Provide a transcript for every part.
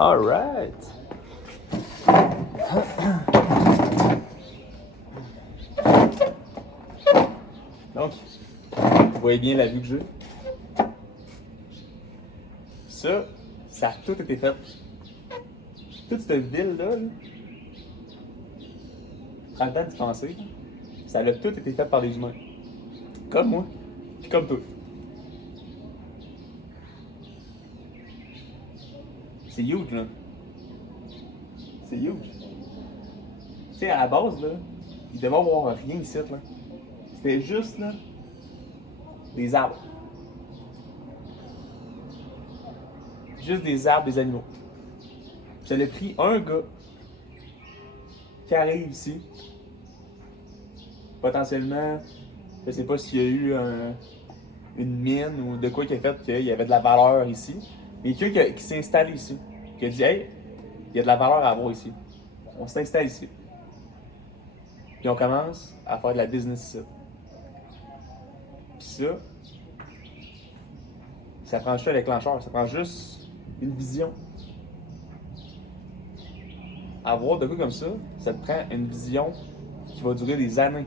All right. Donc, vous voyez bien la vue que j'ai. Ça a tout été fait. Toute cette ville-là, prends le temps d'y penser, ça a tout été fait par des humains. Comme moi, puis comme toi. C'est huge, là. C'est huge. Tu sais, à la base, là, il devait y avoir rien ici, là. C'était juste, là, des arbres. Juste des arbres, des animaux. Ça a pris un gars qui arrive ici. Potentiellement, je sais pas s'il y a eu une mine ou de quoi qui a fait qu'il y avait de la valeur ici. Mais quelqu'un qui s'est installé ici, qui a dit hey, il y a de la valeur à avoir ici. On s'installe ici. Puis on commence à faire de la business ici. Puis ça prend juste un déclencheur, ça prend juste une vision. Avoir de quoi comme ça te prend une vision qui va durer des années.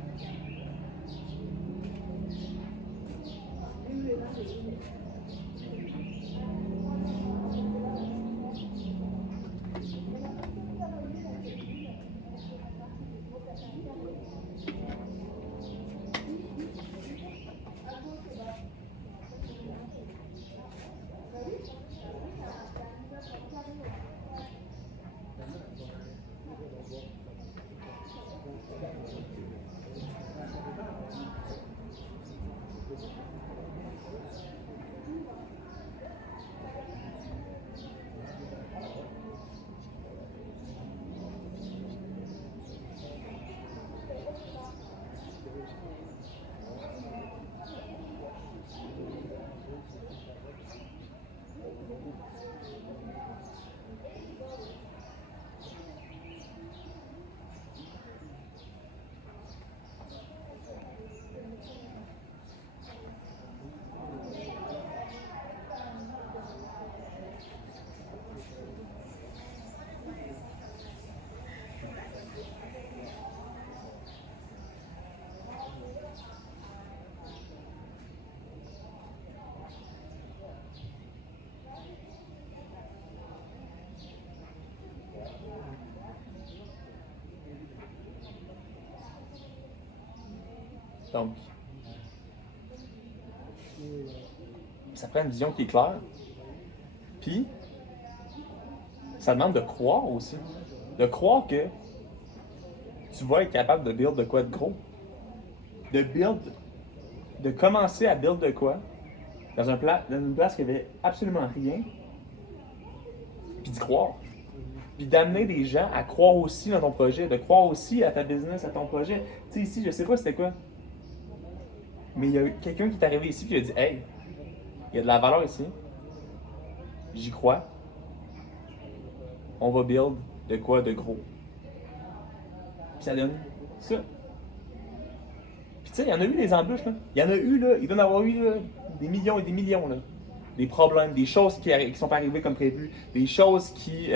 Donc, ça prend une vision qui est claire. Puis, ça demande de croire aussi. De croire que tu vas être capable de build de quoi de gros. De commencer à build de quoi dans une place qui avait absolument rien. Puis d'y croire. Puis d'amener des gens à croire aussi dans ton projet, de croire aussi à ta business, à ton projet. Tu sais, ici, je sais pas c'était quoi. Mais il y a quelqu'un qui est arrivé ici et qui a dit hey, il y a de la valeur ici. J'y crois. On va build de quoi de gros. Puis ça donne ça. Puis tu sais, il y en a eu des embûches, là. Il y en a eu, là. Il doit y en avoir eu, là, des millions et des millions, là. Des problèmes, des choses qui sont pas arrivées comme prévu, des choses qui.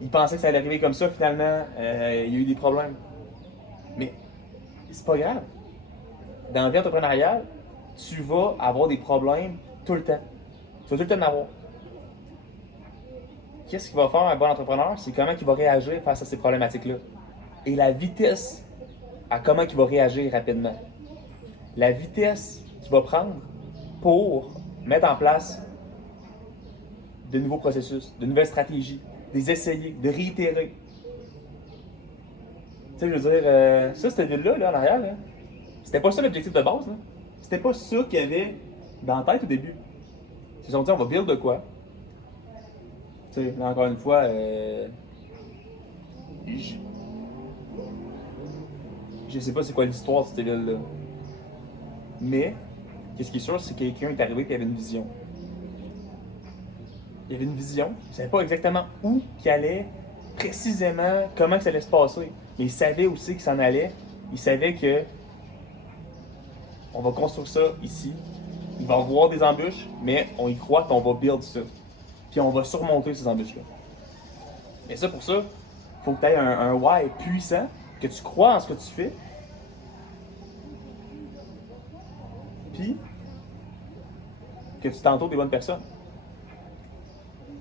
Ils pensaient que ça allait arriver comme ça, finalement, il y a eu des problèmes. Mais c'est pas grave. Dans la vie entrepreneuriale, tu vas avoir des problèmes tout le temps. Tu vas tout le temps en avoir. Qu'est-ce qui va faire un bon entrepreneur? C'est comment il va réagir face à ces problématiques-là. Et la vitesse à comment il va réagir rapidement. La vitesse qu'il va prendre pour mettre en place de nouveaux processus, de nouvelles stratégies, des essayer, de réitérer. Tu sais, je veux dire, ça, cette ville-là, là, en arrière, là, c'était pas ça l'objectif de base. Là. C'était pas ça qu'il y avait dans la tête au début. Ils se sont dit, on va build de quoi? Tu sais, là, encore une fois, je sais pas c'est quoi l'histoire de cette ville-là. Mais, qu'est-ce qui est sûr, c'est que quelqu'un est arrivé et il avait une vision. Il avait une vision, il savait pas exactement où qu'il allait, précisément comment que ça allait se passer. Mais il savait aussi qu'il s'en allait. Il savait que on va construire ça ici. Il va y avoir des embûches, mais on y croit qu'on va build ça. Puis on va surmonter ces embûches-là. Mais ça, pour ça, il faut que tu aies un why puissant, que tu crois en ce que tu fais. Puis que tu t'entoures des bonnes personnes.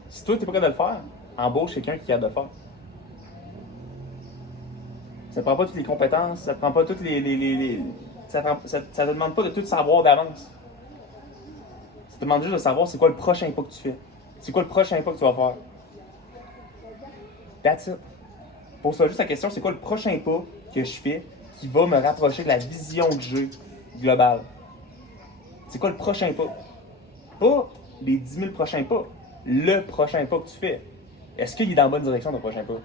Si toi, tu es prêt de le faire, embauche quelqu'un qui est capable de le faire. Ça ne prend pas toutes les compétences, ça ne prend pas toutes ça te demande pas de tout savoir d'avance. Ça te demande juste de savoir c'est quoi le prochain pas que tu fais. C'est quoi le prochain pas que tu vas faire. That's it. Pose-toi juste la question, c'est quoi le prochain pas que je fais qui va me rapprocher de la vision que j'ai globale. C'est quoi le prochain pas? Pas les 10 000 prochains pas. Le prochain pas que tu fais. Est-ce qu'il est dans la bonne direction ton prochain pas?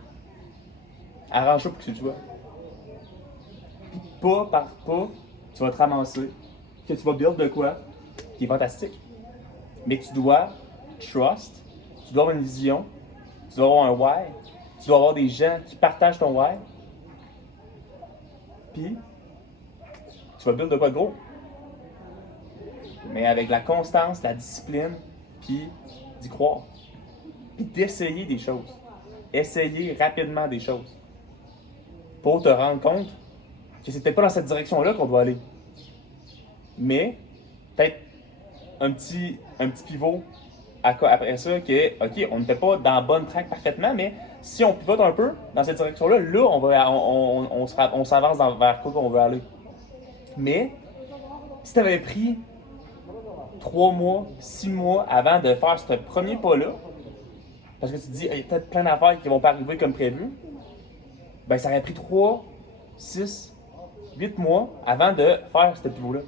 Arrange-toi pour que tu le sois. Puis pas par pas, tu vas te ramasser, que tu vas build de quoi qui est fantastique. Mais tu dois trust, tu dois avoir une vision, tu dois avoir un why, tu dois avoir des gens qui partagent ton why. Puis, tu vas build de quoi de gros. Mais avec la constance, la discipline, puis d'y croire. Puis d'essayer des choses. Essayer rapidement des choses. Pour te rendre compte que c'est peut-être pas dans cette direction-là qu'on doit aller. Mais, peut-être un petit pivot après ça, que, OK, on n'était pas dans la bonne track parfaitement, mais si on pivote un peu dans cette direction-là, là, on s'avance vers quoi qu'on veut aller. Mais, si tu avais pris 3 mois, 6 mois avant de faire ce premier pas-là, parce que tu te dis, il y a peut-être plein d'affaires qui vont pas arriver comme prévu, ben ça aurait pris 3, 6, 8 mois avant de faire ce pivot-là.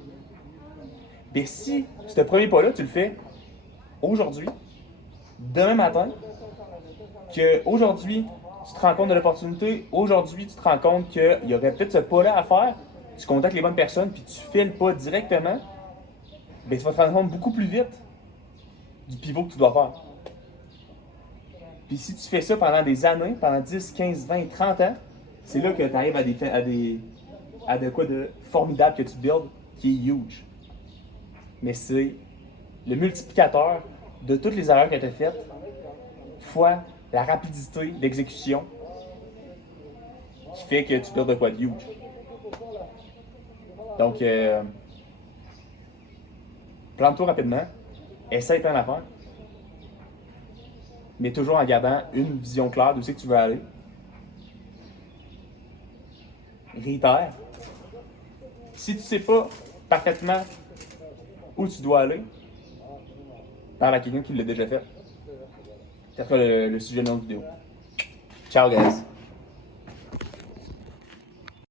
Mais si ce premier pas-là, tu le fais aujourd'hui, demain matin, qu'aujourd'hui, tu te rends compte de l'opportunité, aujourd'hui, tu te rends compte qu'il y aurait peut-être ce pas-là à faire, tu contactes les bonnes personnes, puis tu fais le pas directement, ben tu vas te rendre compte beaucoup plus vite du pivot que tu dois faire. Puis si tu fais ça pendant des années, pendant 10, 15, 20, 30 ans, c'est là que tu arrives à de quoi de formidable que tu builds, qui est huge. Mais c'est le multiplicateur de toutes les erreurs que tu as faites, fois la rapidité d'exécution, qui fait que tu builds de quoi de huge. Donc, plante-toi rapidement, essaye plein d'affaires, mais toujours en gardant une vision claire d'où c'est que tu veux aller. Réitère. Si tu ne sais pas parfaitement où tu dois aller, parle à quelqu'un qui l'a déjà fait. C'est le sujet de notre vidéo. Ciao, guys!